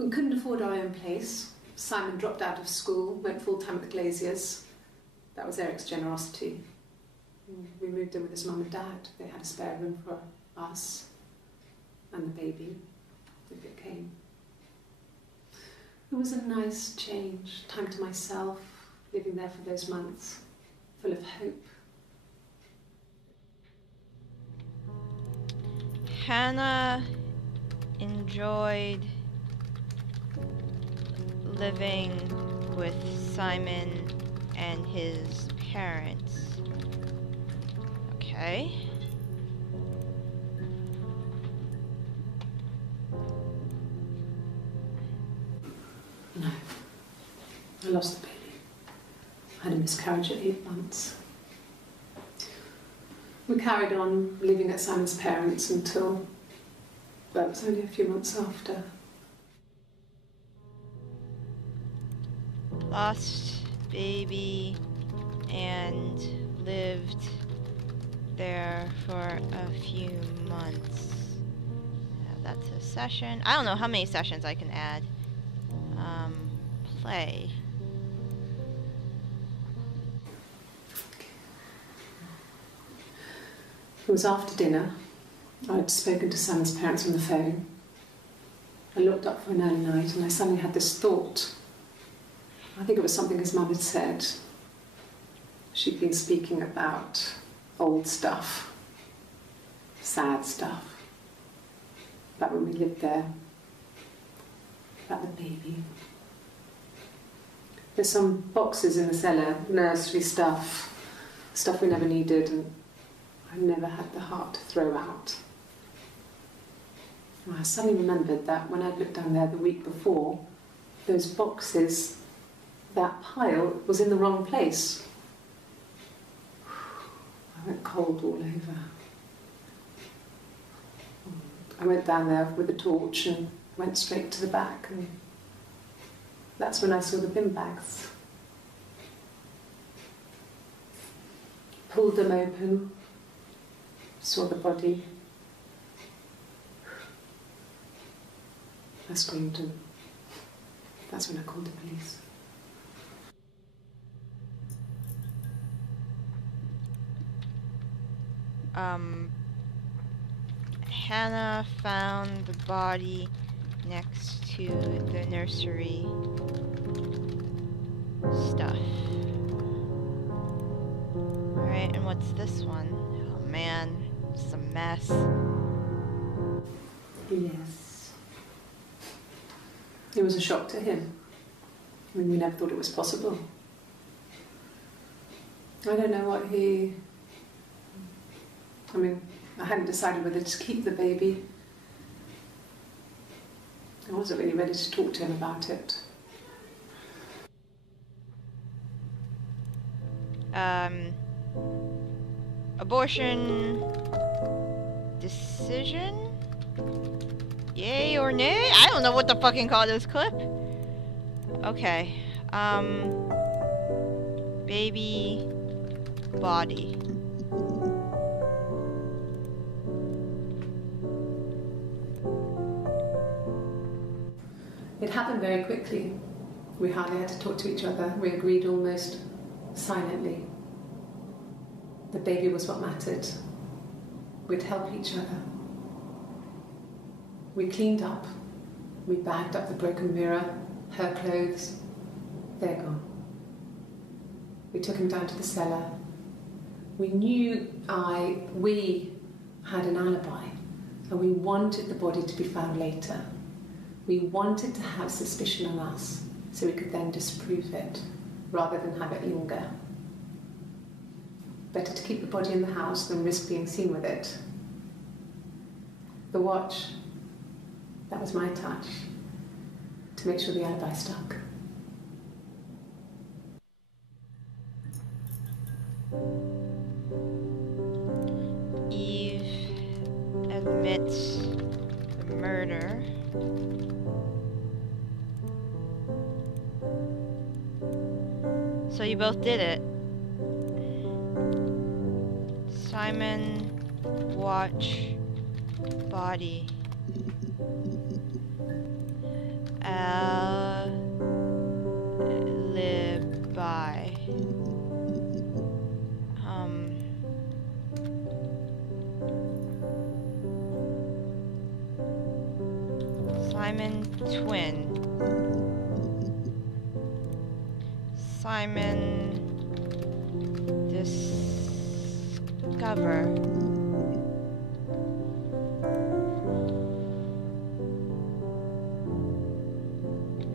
We couldn't afford our own place. Simon dropped out of school, went full-time at the Glaziers. That was Eric's generosity. We moved in with his mum and dad. They had a spare room for us and the baby, if it came. It was a nice change, time to myself, living there for those months, full of hope. Hannah enjoyed living with Simon and his parents. Okay. No. I lost the baby. I had a miscarriage at 8 months. We carried on living at Simon's parents until, well, it was only a few months after. Lost baby and lived there for a few months. That's a session. I don't know how many sessions I can add. Play. It was after dinner. I'd spoken to Sam's parents on the phone. I looked up for an early night and I suddenly had this thought. I think it was something his mum had said. She'd been speaking about old stuff, sad stuff, about when we lived there, about the baby. There's some boxes in the cellar, nursery stuff, stuff we never needed and I never had the heart to throw out. And I suddenly remembered that when I'd looked down there the week before, those boxes, that pile was in the wrong place. I went cold all over. I went down there with a torch and went straight to the back, and that's when I saw the bin bags. Pulled them open, saw the body. I screamed and that's when I called the police. Hannah found the body next to the nursery stuff. Alright, and what's this one? Oh man, it's a mess. Yes. It was a shock to him. I mean, we never thought it was possible. I don't know what he... I mean, I hadn't decided whether to keep the baby. I wasn't really ready to talk to him about it. Abortion decision? Yay or nay? I don't know what to fucking call this clip. Okay. Baby body. It happened very quickly. We hardly had to talk to each other. We agreed almost silently. The baby was what mattered. We'd help each other. We cleaned up. We bagged up the broken mirror, her clothes. They're gone. We took him down to the cellar. We had an alibi, and we wanted the body to be found later. We wanted to have suspicion on us, so we could then disprove it, rather than have it linger. Better to keep the body in the house than risk being seen with it. The watch, that was my touch, to make sure the alibi stuck. Eve admits the murder. So you both did it. Simon, watch, body. Alibi. Simon Twin. Simon Discover.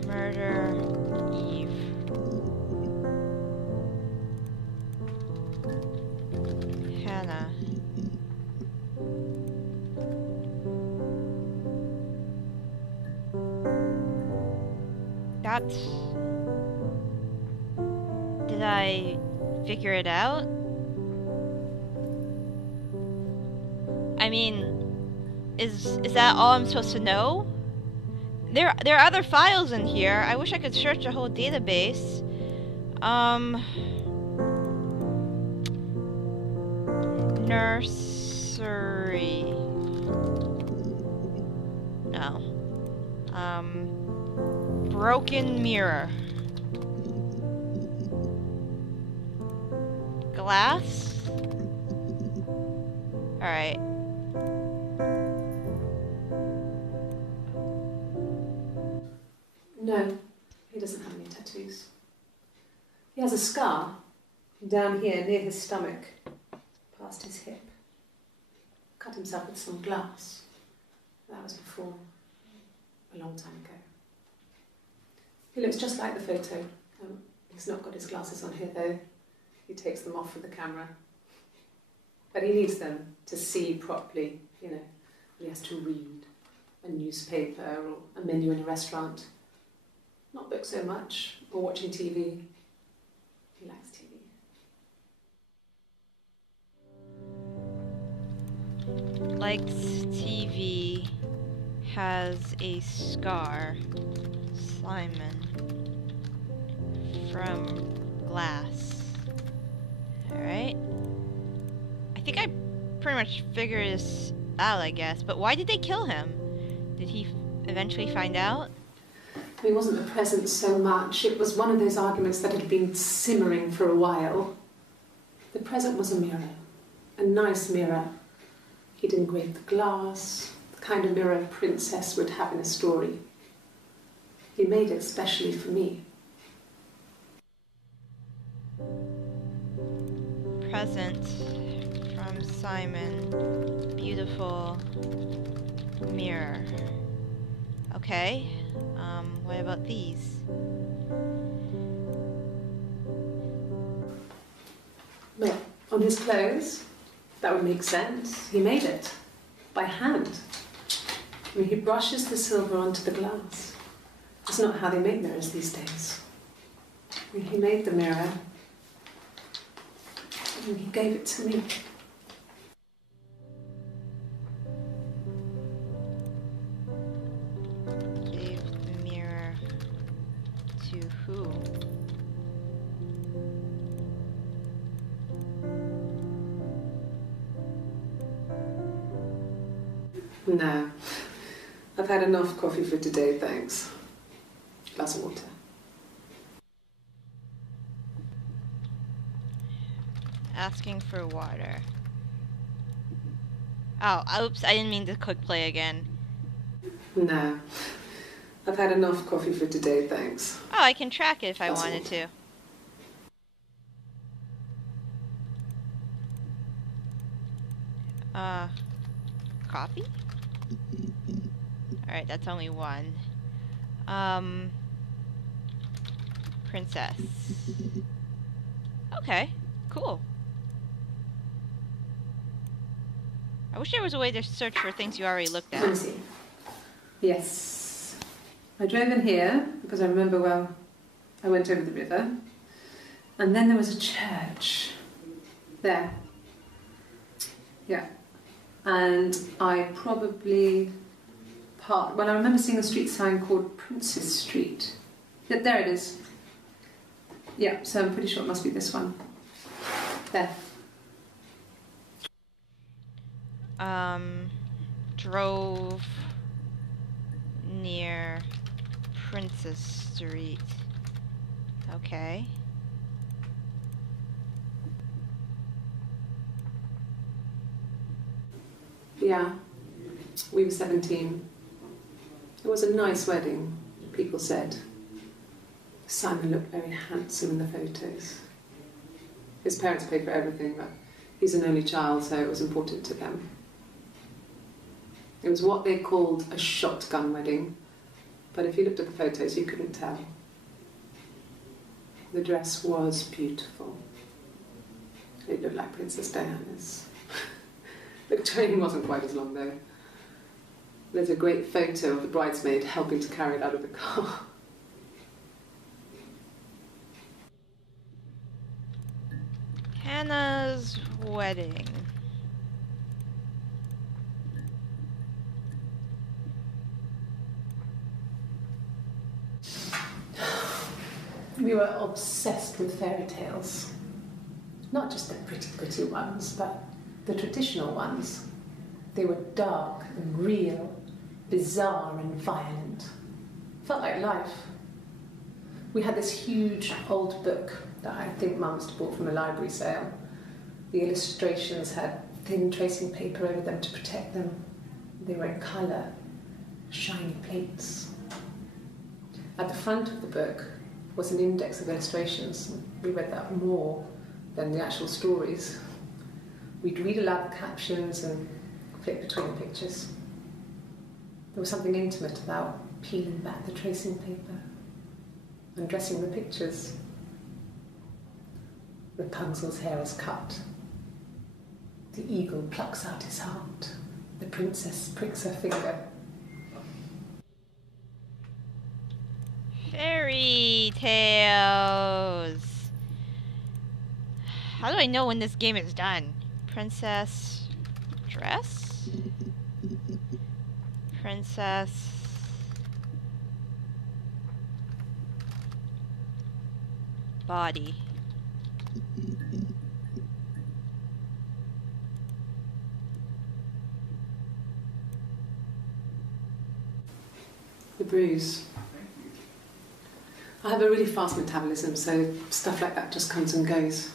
Murder Eve. Hannah. That's... Did I figure it out? I mean, is that all I'm supposed to know? There are other files in here. I wish I could search the whole database. Nursery. No. Broken mirror. Glass? Alright. No, he doesn't have any tattoos. He has a scar down here near his stomach, past his hip. Cut himself with some glass. That was before, a long time ago. He looks just like the photo. He's not got his glasses on here though. He takes them off for the camera. But he needs them to see properly, you know. He has to read a newspaper or a menu in a restaurant. Not books so much, or watching TV. He likes TV. Likes TV, has a scar. Simon. From glass. Alright. I think I pretty much figured this out, I guess. But why did they kill him? Did he eventually find out? It wasn't the present so much. It was one of those arguments that had been simmering for a while. The present was a mirror. A nice mirror. He'd engraved the glass, the kind of mirror a princess would have in a story. He made it specially for me. Present from Simon. Beautiful mirror. Okay. What about these? Well, on his clothes, that would make sense. He made it. By hand. I mean, he brushes the silver onto the glass. It's not how they make mirrors these days. I mean, he made the mirror. And he gave it to me. Gave the mirror to who? No. I've had enough coffee for today, thanks. Glass of water. Asking for water. Oh, oops, I didn't mean to click play again. No. I've had enough coffee for today, thanks. Oh, I can track it if I Glass of wanted water. to. Coffee? Alright, that's only one. Princess. Okay, cool. I wish there was a way to search for things you already looked Let me at. see. Yes. I drove in here because I remember, well, I went over the river. And then there was a church. There. Yeah. And I probably parked, well, I remember seeing a street sign called Princess Street. Yeah, there it is. Yeah, so I'm pretty sure it must be this one. There. Drove near Princess Street. Okay. Yeah, we were 17. It was a nice wedding, people said. Simon looked very handsome in the photos. His parents paid for everything, but he's an only child, so it was important to them. It was what they called a shotgun wedding, but if you looked at the photos, you couldn't tell. The dress was beautiful. It looked like Princess Diana's. The train wasn't quite as long, though. There's a great photo of the bridesmaid helping to carry it out of the car. Hannah's wedding. We were obsessed with fairy tales. Not just the pretty, pretty ones, but the traditional ones. They were dark and real, bizarre and violent. Felt like life. We had this huge old book that I think Mum must have bought from a library sale. The illustrations had thin tracing paper over them to protect them. They were in colour, shiny plates. At the front of the book was an index of illustrations. We read that more than the actual stories. We'd read aloud the captions and flip between the pictures. There was something intimate about peeling back the tracing paper, undressing the pictures. Rapunzel's hair is cut. The eagle plucks out his heart. The princess pricks her finger. Fairy tales. How do I know when this game is done? Princess dress? Princess body. The bruise. I have a really fast metabolism, so stuff like that just comes and goes.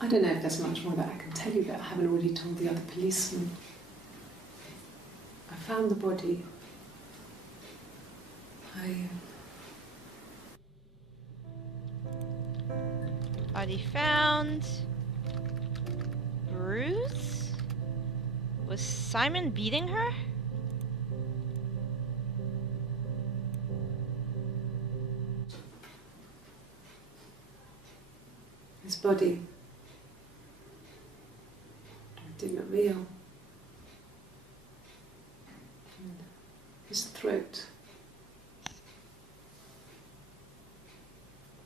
I don't know if there's much more that I can tell you that I haven't already told the other policemen. I found the body. Body found. Bruce? Was Simon beating her? His body. It didn't look real. And his throat.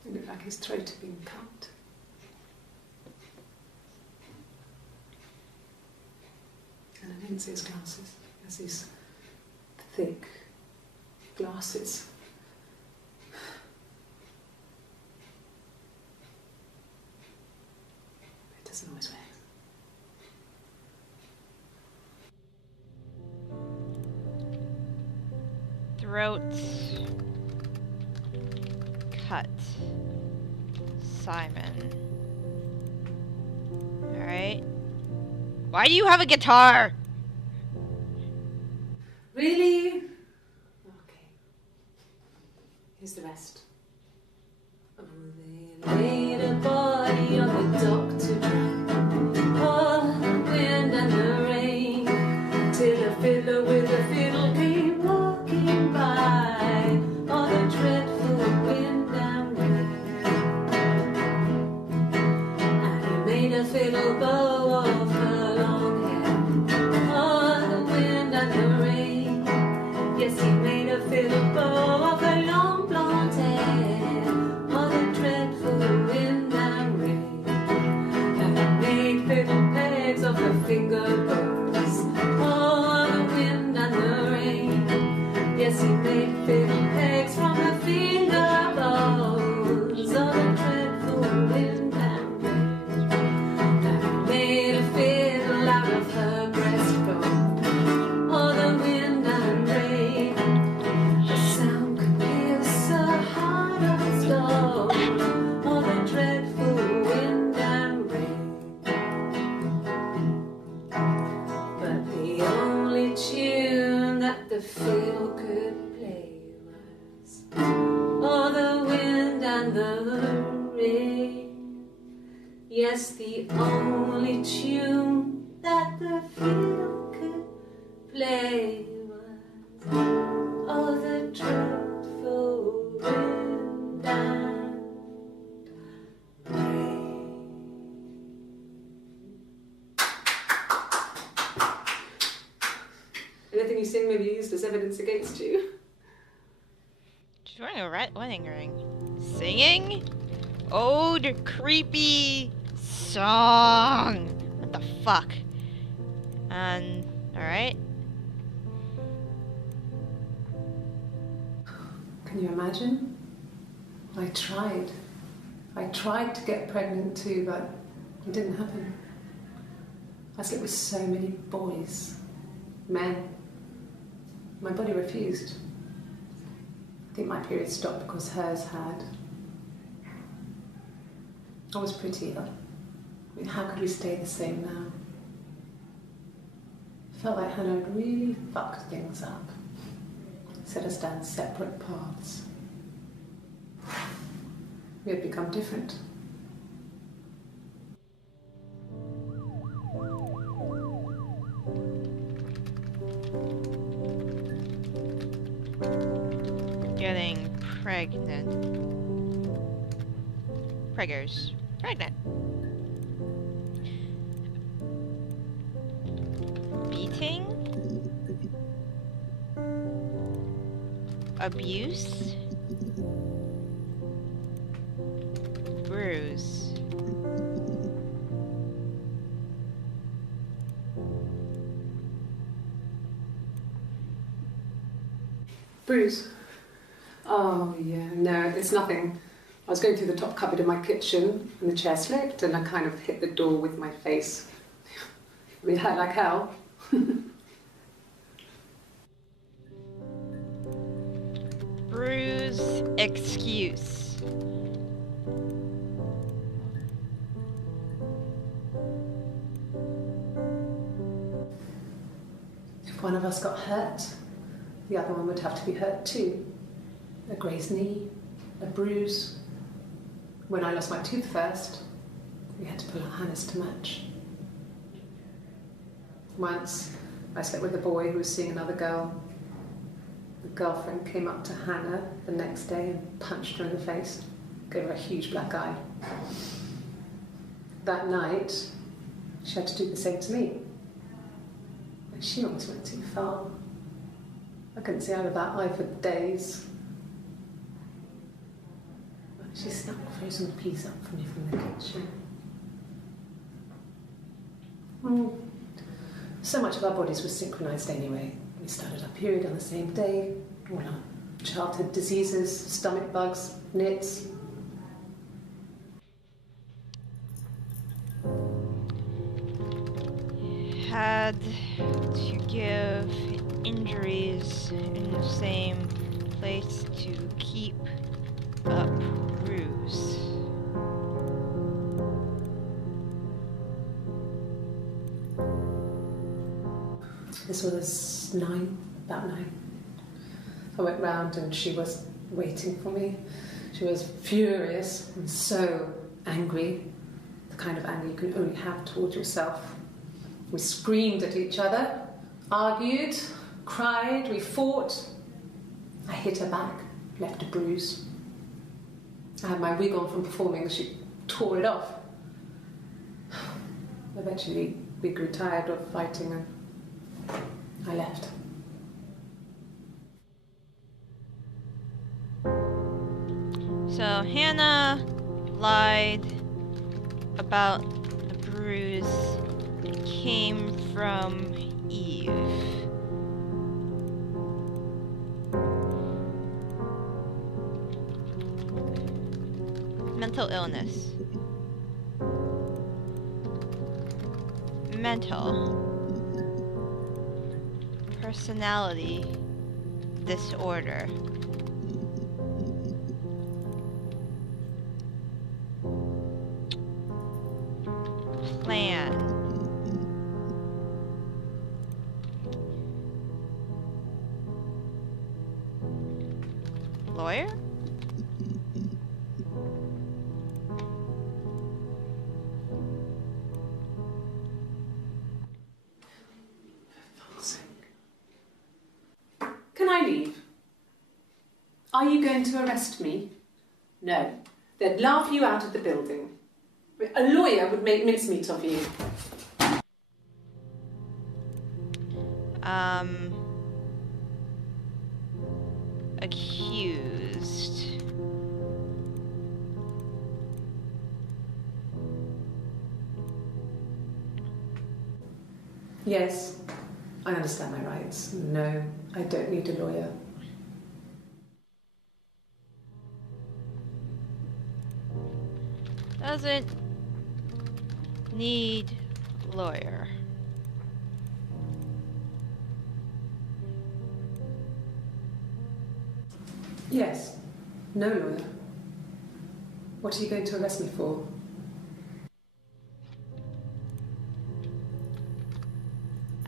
It looked like his throat had been cut. And I didn't see his glasses. He has these thick glasses. He doesn't always wear them. Throat cut. Simon. Alright. Why do you have a guitar? Really? Okay. Here's the rest. Oh, they laid a body on the dock to dry. Oh, the wind and the rain. Till a fiddler with a fiddle came walking by. Oh, the dreadful wind and rain. And he made a fiddle bow of her long hair. Oh, the wind and the rain. Yes, he made a fiddle bow of her long blonde hair. Oh, the dreadful wind and rain. And he made fiddle pegs of her finger bows. Oh, the wind and the rain. Yes, he made fiddle pegs from her finger bows. Oh, the dreadful wind and rain. And he made a fiddle fiddle could play was all the wind and the rain. Yes, the only tune that the fiddle could play was all the dreadful wind and rain. Anything you sing may be used as evidence against you. She's wearing a red wedding ring. Singing? Old creepy song. What the fuck? And alright. Can you imagine? I tried. I tried to get pregnant too, but it didn't happen. I slept with so many boys, men. My body refused. I think my period stopped because hers had. I was pretty though. I mean, how could we stay the same now? I felt like Hannah had really fucked things up. Set us down separate paths. We had become different. Getting pregnant. Preggers. Pregnant. Beating? Abuse? Bruise. Bruce? Oh, yeah, no, it's nothing. I was going through the top cupboard in my kitchen and the chair slipped and I kind of hit the door with my face. I mean, it hurt like hell. Bruise excuse. If one of us got hurt, the other one would have to be hurt too. A grazed knee, a bruise. When I lost my tooth first, we had to pull out Hannah's to match. Once, I slept with a boy who was seeing another girl. The girlfriend came up to Hannah the next day and punched her in the face, gave her a huge black eye. That night, she had to do the same to me. But she almost went too far. I couldn't see out of that eye for days. She snuck frozen peas up for me from the kitchen. So much of our bodies was synchronized anyway. We started our period on the same day. All our childhood diseases, stomach bugs, nits. Had to give injuries in the same place to keep up bruise. This was about 9. I went round and she was waiting for me. She was furious and so angry, the kind of anger you can only have towards yourself. We screamed at each other, argued, cried, we fought. I hit her back, left a bruise. I had my wig on from performing and she tore it off. Eventually, we grew tired of fighting and I left. So Hannah lied about the bruise that came from Eve. Mental illness. Mental. Personality disorder. Plan. Are you going to arrest me? No. They'd laugh you out of the building. A lawyer would make mincemeat of you. Accused. Yes, I understand my rights. No, I don't need a lawyer. Doesn't need lawyer. Yes, no lawyer. What are you going to arrest me for?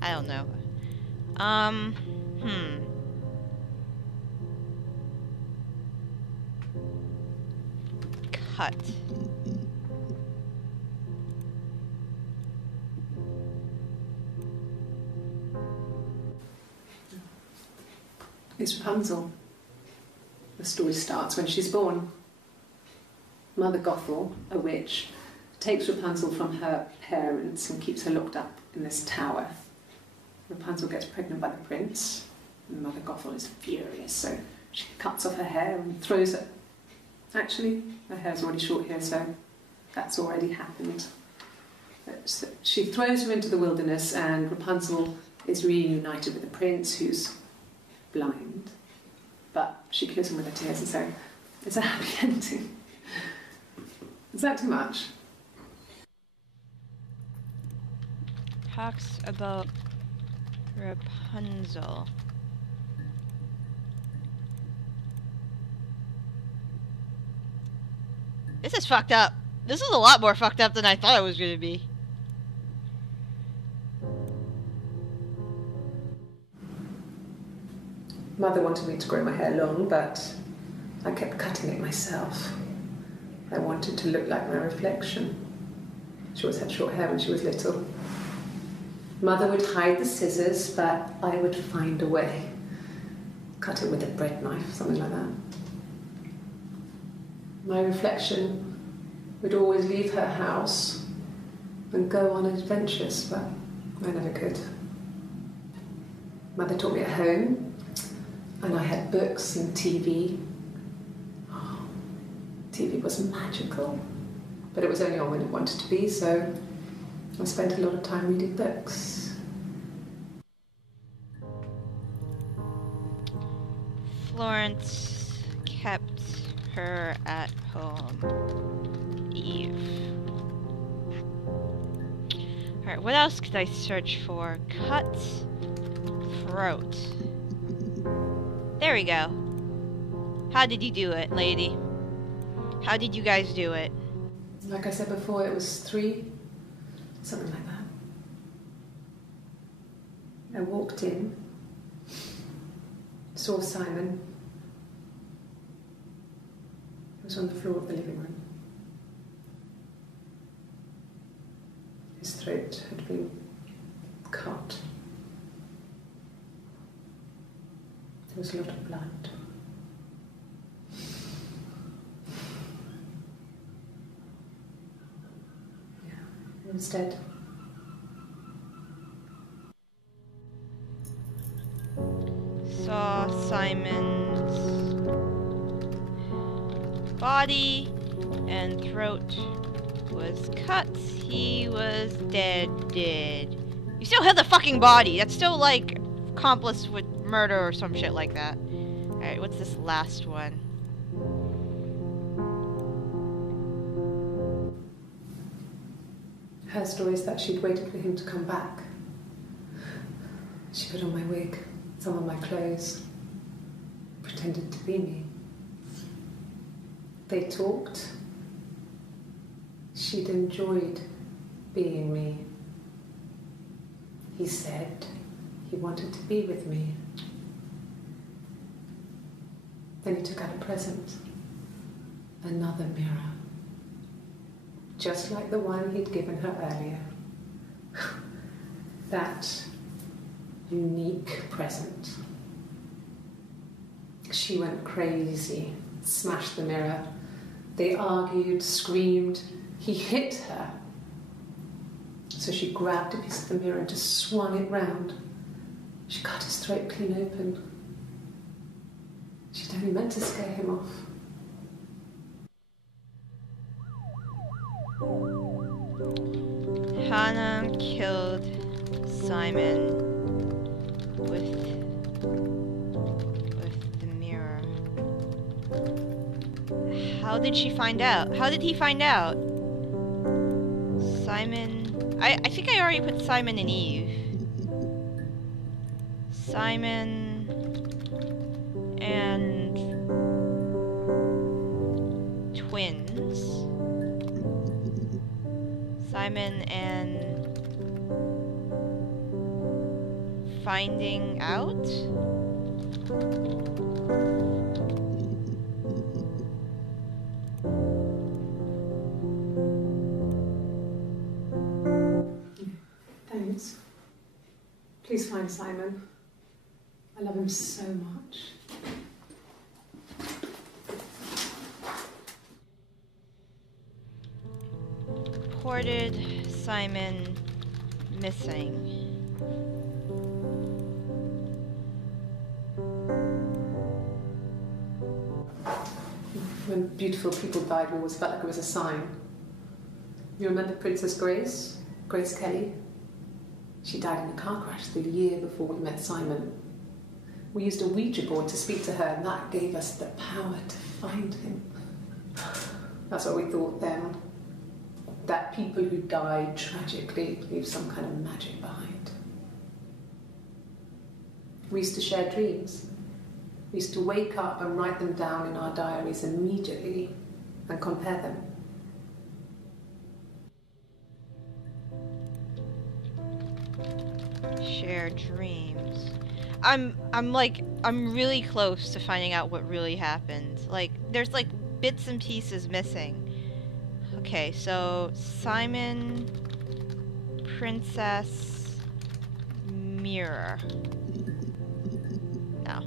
I don't know. Cut. It's Rapunzel. The story starts when she's born. Mother Gothel, a witch, takes Rapunzel from her parents and keeps her locked up in this tower. Rapunzel gets pregnant by the prince, and Mother Gothel is furious, so she cuts off her hair and throws it. Actually, her hair's already short here, so that's already happened. So she throws her into the wilderness, and Rapunzel is reunited with the prince, who's blind. But she kills him with her tears, and so it's a happy ending. Is that too much? Talks about Rapunzel. This is fucked up. This is a lot more fucked up than I thought it was going to be. Mother wanted me to grow my hair long, but I kept cutting it myself. I wanted to look like my reflection. She always had short hair when she was little. Mother would hide the scissors, but I would find a way. Cut it with a bread knife, something like that. My reflection would always leave her house and go on adventures, but I never could. Mother taught me at home, and I had books and TV. Oh, TV was magical, but it was only on when it wanted to be, so I spent a lot of time reading books. Florence kept her at home. Eve. Alright, what else could I search for? Cut throat. There we go. How did you do it, lady? How did you guys do it? Like I said before, it was 3, something like that. I walked in, saw Simon. He was on the floor of the living room. His throat had been cut. There was a lot of blood. Yeah, he was dead. Saw Simon's body and throat was cut. He was dead. You still have the fucking body. That's still like accomplice with murder or some shit like that. Alright, what's this last one? Her story is that she'd waited for him to come back. She put on my wig, some of my clothes, pretended to be me. They talked. She'd enjoyed being me. He said he wanted to be with me. Then he took out a present, another mirror, just like the one he'd given her earlier. That unique present. She went crazy, smashed the mirror. They argued, screamed. He hit her. So she grabbed a piece of the mirror and just swung it round. She cut his throat clean open. She'd only meant to scare him off. Hannah killed Simon with the mirror. How did she find out? How did he find out? Simon... I think I already put Simon and Eve. Simon and twins. Simon and finding out? Thanks. Please find Simon. I love him so much. Reported Simon missing. When beautiful people died, we always felt like it was a sign. You remember Princess Grace? Grace Kelly? She died in a car crash the year before we met Simon. We used a Ouija board to speak to her, and that gave us the power to find him. That's what we thought then. That people who died tragically leave some kind of magic behind. We used to share dreams. We used to wake up and write them down in our diaries immediately and compare them. Share dreams. I'm really close to finding out what really happened. Like, there's like bits and pieces missing. Okay, so Simon, Princess, Mirror. No.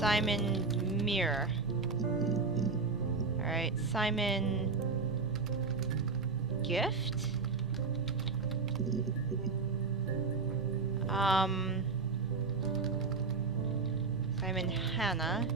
Simon, Mirror. Alright, Simon, Gift? Simon, Hannah.